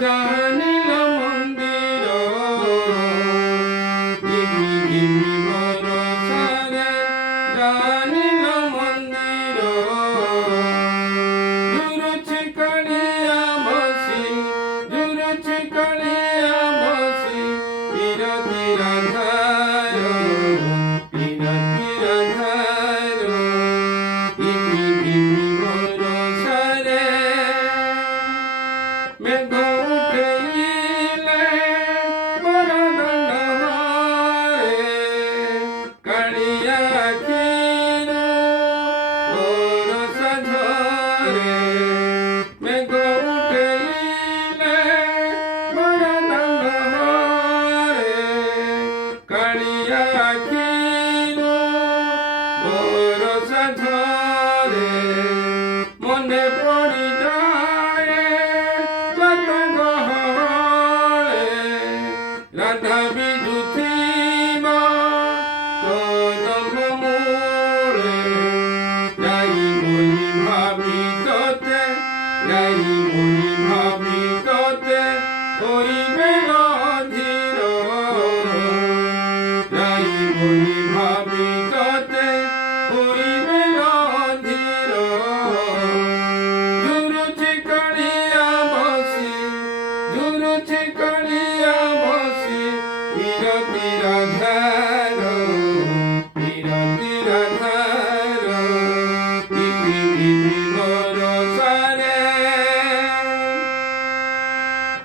জানিল মন্দির দিবি দিবি বরসারে জানিল মন্দির জুরুচি কালিয়া বসি জুরুচি কালিয়া বসি বিরতি রাধায় বিরতি রাধায় দিবি দিবি বরসারে মেঘ উঠেইলে বরদান হয় কালিয়া আখিরু বরসা ঝরে মেঘ উঠেইলে বরদান হয় কালিয়া আখিরু বরসা ঝরে মনে পড়ি যায় কত গহরে রাধা বিজুথিবা কদম মূলে যাই বলি ভাবি তোতে যাই বলি ভাবি তোতে হইবে অধীর যাই বলি ভাবি তোতে হইবে অধীর জুরুচি কালিয়া বসি জুরুচি কালিয়া বসি বিরতি রাধার বিরতি রাধার দিবি দিবি বরসারে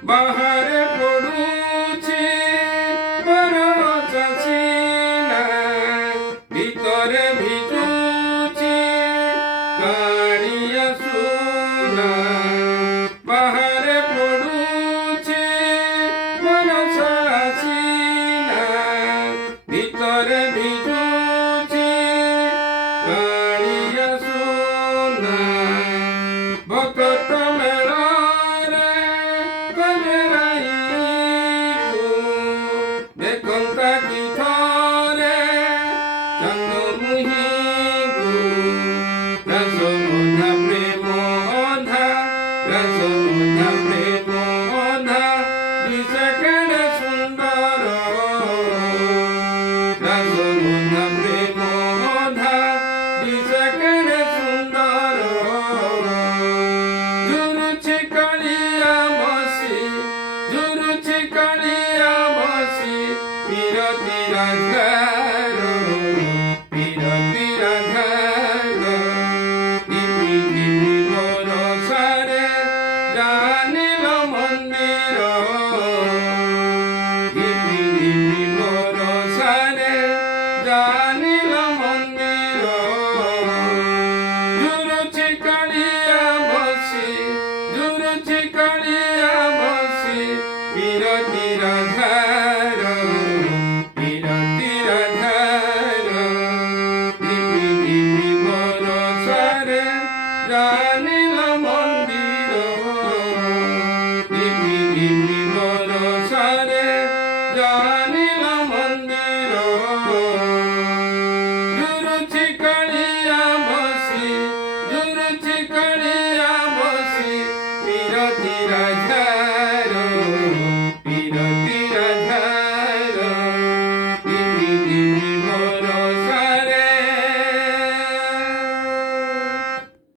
বাহারে পড়ুছি বরসা সিনা ভিতরে ভিজুছি কালিয়া সুনা বাহারে পড়ুছি বরসা সিনা ভিতরে ভিজুছি কালিয়া সুনা ভকত মেলারে কজরাইকু দেখন্তা কি থরে চন্দ্রমুহিকু রসমোধা প্রেম অধা রসমোধা প্রেম অধা বিষকেড়ে সুন্দর রসমোধা প্রেম অধা বিষকেড়ে সুন্দর জুরুচি কালিয়া বসি জুরুচি কালিয়া বসি বিরতি রাধার বিরতি রাধার দিবি দিবি বরসারে জানিল মন্দির দিবি দিবি বরসারে জানিল মন্দির জুরুচি কালিয়া বসি জুরুচি কালিয়া বসি বিরতি রাধার বিরতি রাধার দিবি দিবি বরসারে